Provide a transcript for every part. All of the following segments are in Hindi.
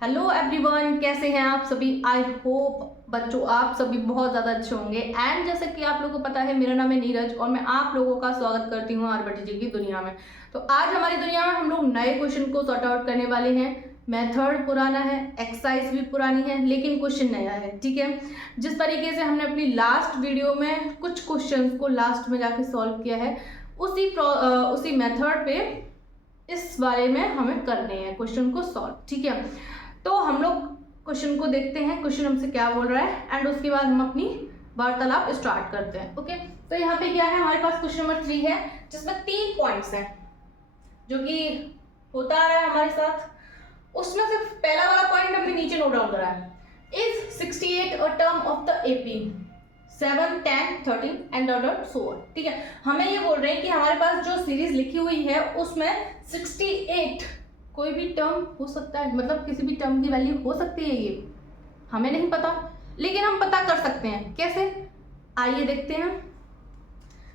हेलो एवरीवन, कैसे हैं आप सभी। आई होप बच्चों आप सभी बहुत ज़्यादा अच्छे होंगे। एंड जैसे कि आप लोगों को पता है, मेरा नाम है नीरज और मैं आप लोगों का स्वागत करती हूँ आरबीटी जी की दुनिया में। तो आज हमारी दुनिया में हम लोग नए क्वेश्चन को सॉर्ट आउट करने वाले हैं। मेथड पुराना है, एक्सरसाइज भी पुरानी है, लेकिन क्वेश्चन नया है। ठीक है, जिस तरीके से हमने अपनी लास्ट वीडियो में कुछ क्वेश्चन को लास्ट में जाके सॉल्व किया है, उसी मेथड पे इस बारे में हमें करने हैं क्वेश्चन को सॉल्व। ठीक है, तो हम लोग क्वेश्चन को देखते हैं, क्वेश्चन हमसे क्या बोल रहा है, एंड उसके बाद हम अपनी वार्तालाप स्टार्ट करते हैं। ओके, तो यहाँ पे क्या है, हमारे पास क्वेश्चन नंबर 3 है जिसमें 3 पॉइंट्स हैं जो कि होता आ रहा है हमारे साथ। उसमें से पहला वाला पॉइंट हमने नीचे नोट डाउन करा है। Is 68 a term of the AP 7, 10, 13 and so on. ठीक है, हमें ये बोल रहे हैं कि हमारे पास जो सीरीज लिखी हुई है उसमें 68 कोई भी टर्म हो सकता है, मतलब किसी भी टर्म की वैल्यू हो सकती है। ये हमें नहीं पता, लेकिन हम पता कर सकते हैं। कैसे, आइए देखते हैं।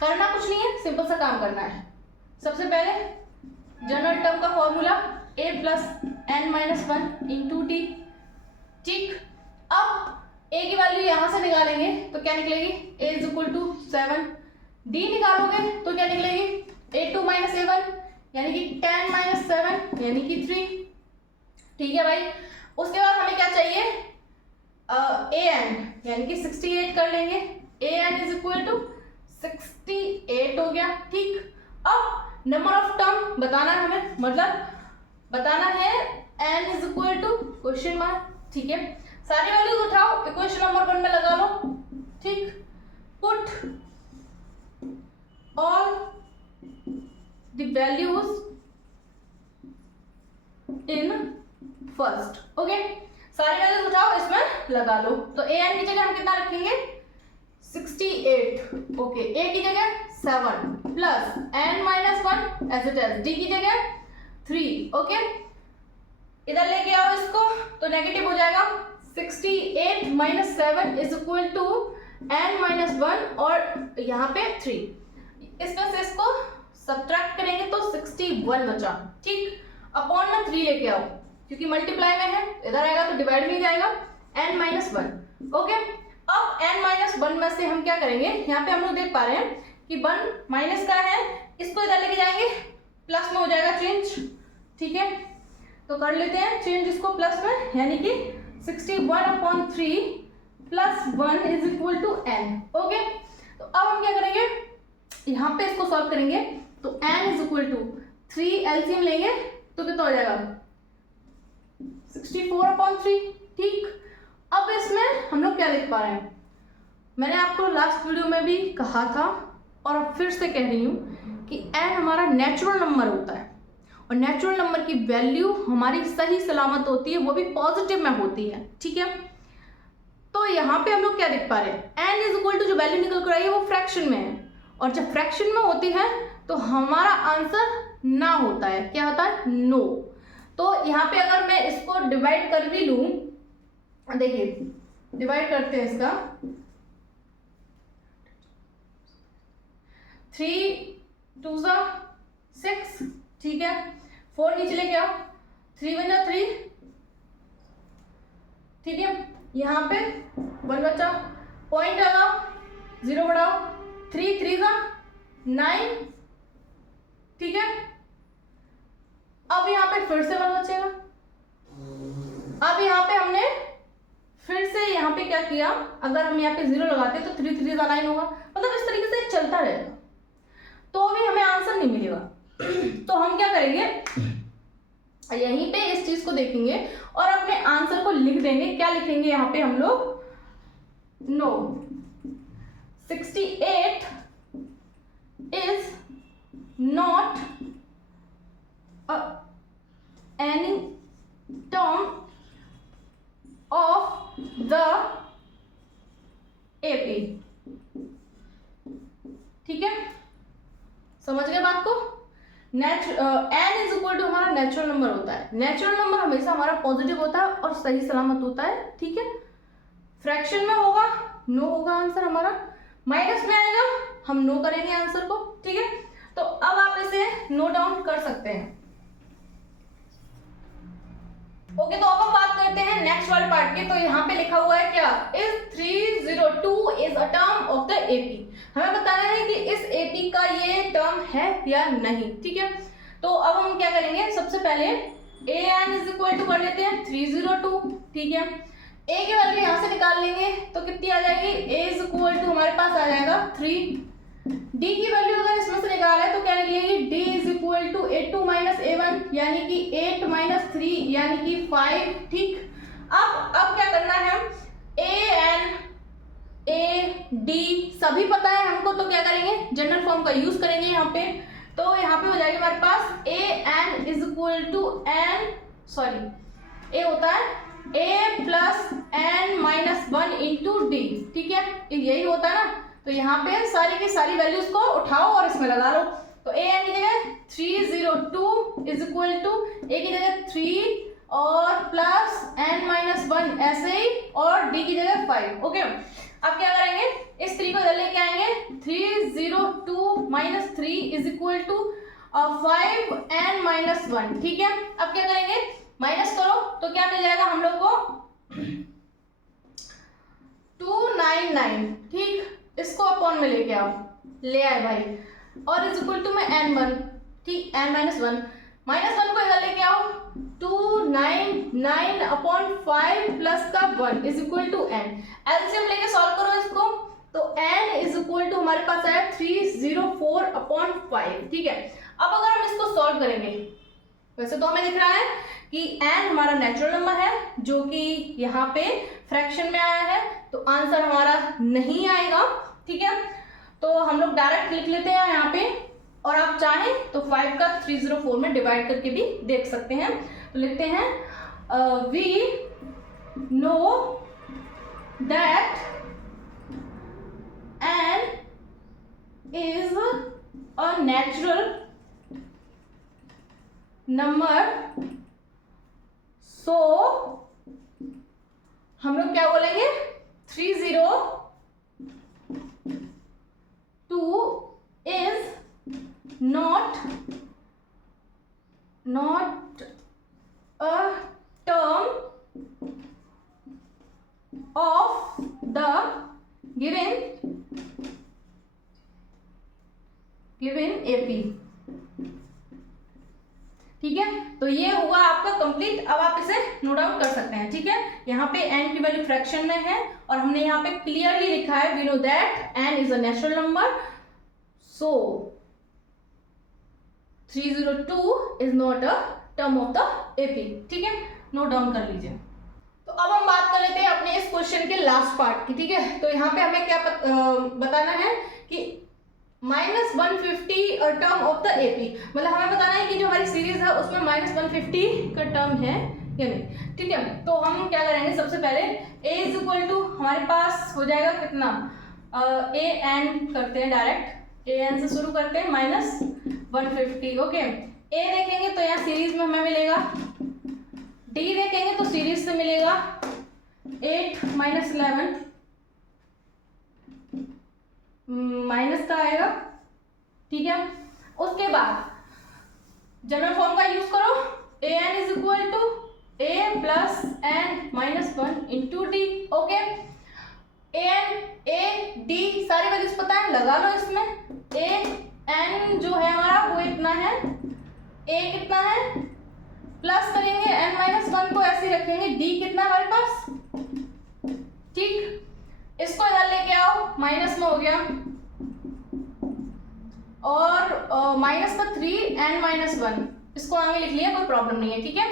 करना कुछ नहीं है, सिंपल सा काम करना है। सबसे पहले जनरल टर्म का formula a plus n minus 1 into D. ठीक, अब a की वैल्यू यहां से निकालेंगे तो क्या निकलेगी, a is equal to 7। d निकालोगे तो क्या निकलेगी, a2 माइनस a1 यानी कि 10 माइनस 7 यानी कि 3। ठीक है भाई, उसके बाद हमें क्या चाहिए, an यानी कि 68 कर लेंगे। an इज इक्वल टू 68 हो गया। ठीक, अब नंबर ऑफ टर्म बताना है हमें, मतलब बताना है n is equal to question mark. ठीक है, सारी वैल्यूज उठाओ, इक्वेशन नंबर 1 में लगा लो। ठीक, put all the values in first। Okay, सारी वैल्यूज उठाओ, इसमें लगा लो। तो an की जगह हम कितना रखेंगे, 68। ओके, a की जगह 7 plus n minus 1 as it is, d की जगह 3। ओके, इधर लेके आओ इसको तो नेगेटिव हो जाएगा। 68 minus 7 is equal to n minus 1 और यहाँ पे 3। इसमें से इसको सब्ट्रैक्ट करेंगे तो 61 बचा। ठीक, अपॉन में 3 लेके आओ क्योंकि मल्टीप्लाई में है, इधर आएगा तो डिवाइड में जाएगा, n माइनस 1। ओके, अब n माइनस 1 में से हम क्या करेंगे, यहाँ पे हम लोग देख पा रहे हैं कि 1 माइनस का है, इसको इधर लेके जाएंगे, प्लस में हो जाएगा चेंज। ठीक है, तो कर लेते हैं चेंज इसको प्लस में, यानी कि 61 upon 3 plus 1 is equal to n। Okay, तो अब हम क्या करेंगे, यहाँ पे इसको सॉल्व करेंगे तो n is equal to 3 LCM लेंगे तो कितना हो जाएगा, 64 अपॉन 3। ठीक, अब इसमें हम लोग क्या लिख पा रहे हैं, मैंने आपको लास्ट वीडियो में भी कहा था और अब फिर से कह रही हूँ कि n हमारा नेचुरल नंबर होता है और नेचुरल नंबर की वैल्यू हमारी सही सलामत होती है, वो भी पॉजिटिव में होती है। ठीक है, तो यहाँ पे हम लोग क्या लिख पा रहे हैं, n इज इक्वल टू जो वैल्यू निकल कर आई है वो फ्रैक्शन में है, और जब फ्रैक्शन में होती है तो हमारा आंसर ना होता है, क्या होता है, नो। तो यहाँ पे अगर मैं इसको डिवाइड कर भी लूं, देखिए डिवाइड करते हैं इसका, 3 2 6। ठीक है, 4 नीचे लेके आओ, 3 1 जा 3। ठीक है, यहाँ पे 1 बचा, पॉइंट लगाओ, 0 बढ़ाओ, 3 3 जा 9। ठीक है, अब यहाँ पे फिर से 1 बचेगा। अब यहाँ पे हमने फिर से यहाँ पे क्या किया, अगर हम यहाँ पे 0 लगाते तो 3 3 जा 9 होगा, मतलब इस तरीके से चलता रहेगा तो भी हमें आंसर नहीं मिलेगा। तो हम क्या करेंगे, यहीं पे इस चीज को देखेंगे और अपने आंसर को लिख देंगे। क्या लिखेंगे यहाँ पे हम लोग, no 68 is not any term of the AP। ठीक है, समझ गए बात को। n इज इक्वल टू हमारा नेचुरल नंबर होता है, नेचुरल नंबर हमेशा हमारा पॉजिटिव होता है और सही सलामत होता है। ठीक है, फ्रैक्शन में होगा नो होगा आंसर हमारा, माइनस में आएगा हम नो करेंगे आंसर को। ठीक है, तो अब आप इसे नोट डाउन कर सकते हैं। ओके, तो अब हम बात नेक्स्ट वाले पार्ट के, तो यहाँ पे लिखा हुआ है क्या, इस 302 is a term of the AP. हमें बताना है कि इस एपी का ये टर्म है या नहीं, ठीक है। तो अब हम क्या करेंगे, सबसे पहले ए एन इज इक्वल टू कर लेते हैं 302, ठीक है। ए की वैल्यू यहाँ से निकाल लेंगे तो कितनी आ जाएगी, ए इज इक्वल टू हमारे पास आ जाएगा 3। डी की वैल्यू अगर इसमें से निकाला है तो क्या निकलेगी, D is equal to A2 minus A1 यानी कि 8 माइनस 3 यानी कि 5, ठीक। अब क्या करना है, हम ए एन ए डी सभी पता है हमको, तो क्या करेंगे, जनरल फॉर्म का यूज करेंगे यहाँ पे। तो यहाँ पे हो जाएगा हमारे पास A N is equal to N, sorry A होता है A plus N minus 1 into D, ठीक है, यही होता है ना। तो यहाँ पे सारी की सारी वैल्यूज को उठाओ और इसमें लगा लो। तो ए एन की जगह 302 इज इक्वल टू ए की जगह 3 और प्लस एन माइनस 1 ऐसे ही, और डी की जगह 5, ओके। अब क्या करेंगे, इस 3 को इधर लेके आएंगे, 302 minus 3 is equal to 5 n minus 1, ठीक है। अब क्या करेंगे, माइनस करो तो क्या मिल जाएगा हम लोग को 299, ठीक। इसको अपॉन में लेके आओ, ले आए भाई, और इज इक्वल टू में n1, ठीक, n माइनस 1, माइनस 1 को इधर लेके आओ, 299 अपॉन 5 प्लस का 1 is equal to n। LCM लेके सॉल्व करो इसको, तो n इज इक्वल टू हमारे पास आया 304 अपॉन 5, ठीक है। अब अगर हम इसको सॉल्व करेंगे, वैसे तो हमें दिख रहा है कि n हमारा नेचुरल नंबर है जो कि यहाँ पे फ्रैक्शन में आया है, तो आंसर हमारा नहीं आएगा, ठीक है। तो हम लोग डायरेक्ट लिख लेते हैं यहाँ पे, और आप चाहें तो 5 का 304 में डिवाइड करके भी देख सकते हैं। तो लिखते हैं we know that n is a natural number, so हम लोग क्या बोलेंगे, 302 is not a term of the given AP, ठीक है। तो ये हुआ आपका कंप्लीट। अब आप इसे नोट डाउन कर सकते हैं, ठीक है। यहाँ पे n की वैल्यू फ्रैक्शन में है और हमने यहाँ पे क्लियरली लिखा है we know that n is a natural number, so 302 is not a term of the AP, ठीक है, नोट डाउन कर लीजिए। तो अब हम बात कर लेते हैं अपने इस क्वेश्चन के लास्ट पार्ट की, ठीक है। तो यहाँ पे हमें क्या बताना है कि -150 टर्म ऑफ द एपी, मतलब हमें बताना है कि जो हमारी सीरीज है उसमें -150 का टर्म है या नहीं, ठीक है। तो हम क्या करेंगे, सबसे पहले a इज इक्वल टू हमारे पास हो जाएगा कितना, ए एन करते हैं डायरेक्ट, ए एन से शुरू करते हैं -150, ओके। ए देखेंगे तो यहाँ सीरीज में हमें मिलेगा, डी देखेंगे तो सीरीज से मिलेगा 8 माइनस 11 माइनस का आएगा, ठीक है। उसके बाद जनरल फॉर्म का यूज करो, A N is equal to A plus N minus 1 into D, okay. A N A D सारी वैल्यूज पता है, लगा लो इसमें। ए एन जो है हमारा वो इतना है, ए कितना है, प्लस करेंगे एन माइनस 1 को ऐसे रखेंगे, डी कितना हमारे पास, ठीक। इसको इधर लेके आओ, माइनस में हो गया, और माइनस का 3 एन माइनस 1 इसको आगे लिख लिया, कोई प्रॉब्लम नहीं है, ठीक है।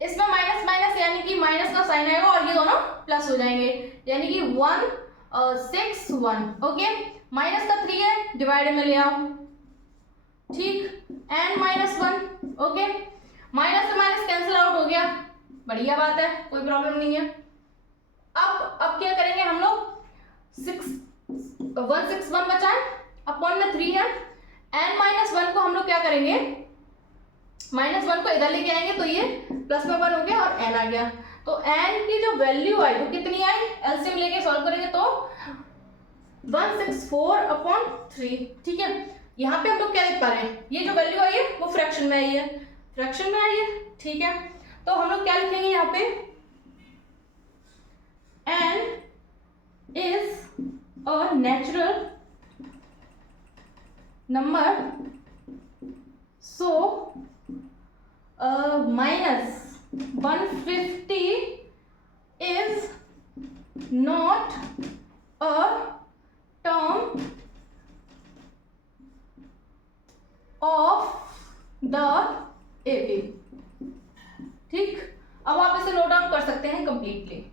इसमें माइनस माइनस यानी कि माइनस का साइन आएगा और ये दोनों प्लस हो जाएंगे, यानी कि 1 6 1, ओके। माइनस का 3 है, डिवाइड में ले आओ, ठीक, एन माइनस 1, ओके। माइनस से माइनस कैंसिल आउट हो गया, बढ़िया बात है, कोई प्रॉब्लम नहीं है। अब क्या करेंगे हम लोग, 161 बचा है, अपॉन में 3 है, n माइनस 1 को हम लोग क्या करेंगे, -1 को इधर लेके आएंगे तो ये प्लस में 1 हो गया और n आ गया। तो n की जो वैल्यू आई वो कितनी आई, एलसीएम लेके सॉल्व करेंगे तो 164 अपॉन 3, ठीक है। यहाँ पे हम लोग क्या देख पा रहे हैं, ये जो वैल्यू आई है वो फ्रैक्शन में आई है, फ्रैक्शन में आई है, ठीक है। तो हम लोग क्या लिखेंगे यहाँ पे, a natural number, so minus 150 is not a term of the 80. ठीक, अब आप इसे नोट डाउन कर सकते हैं कंप्लीटली.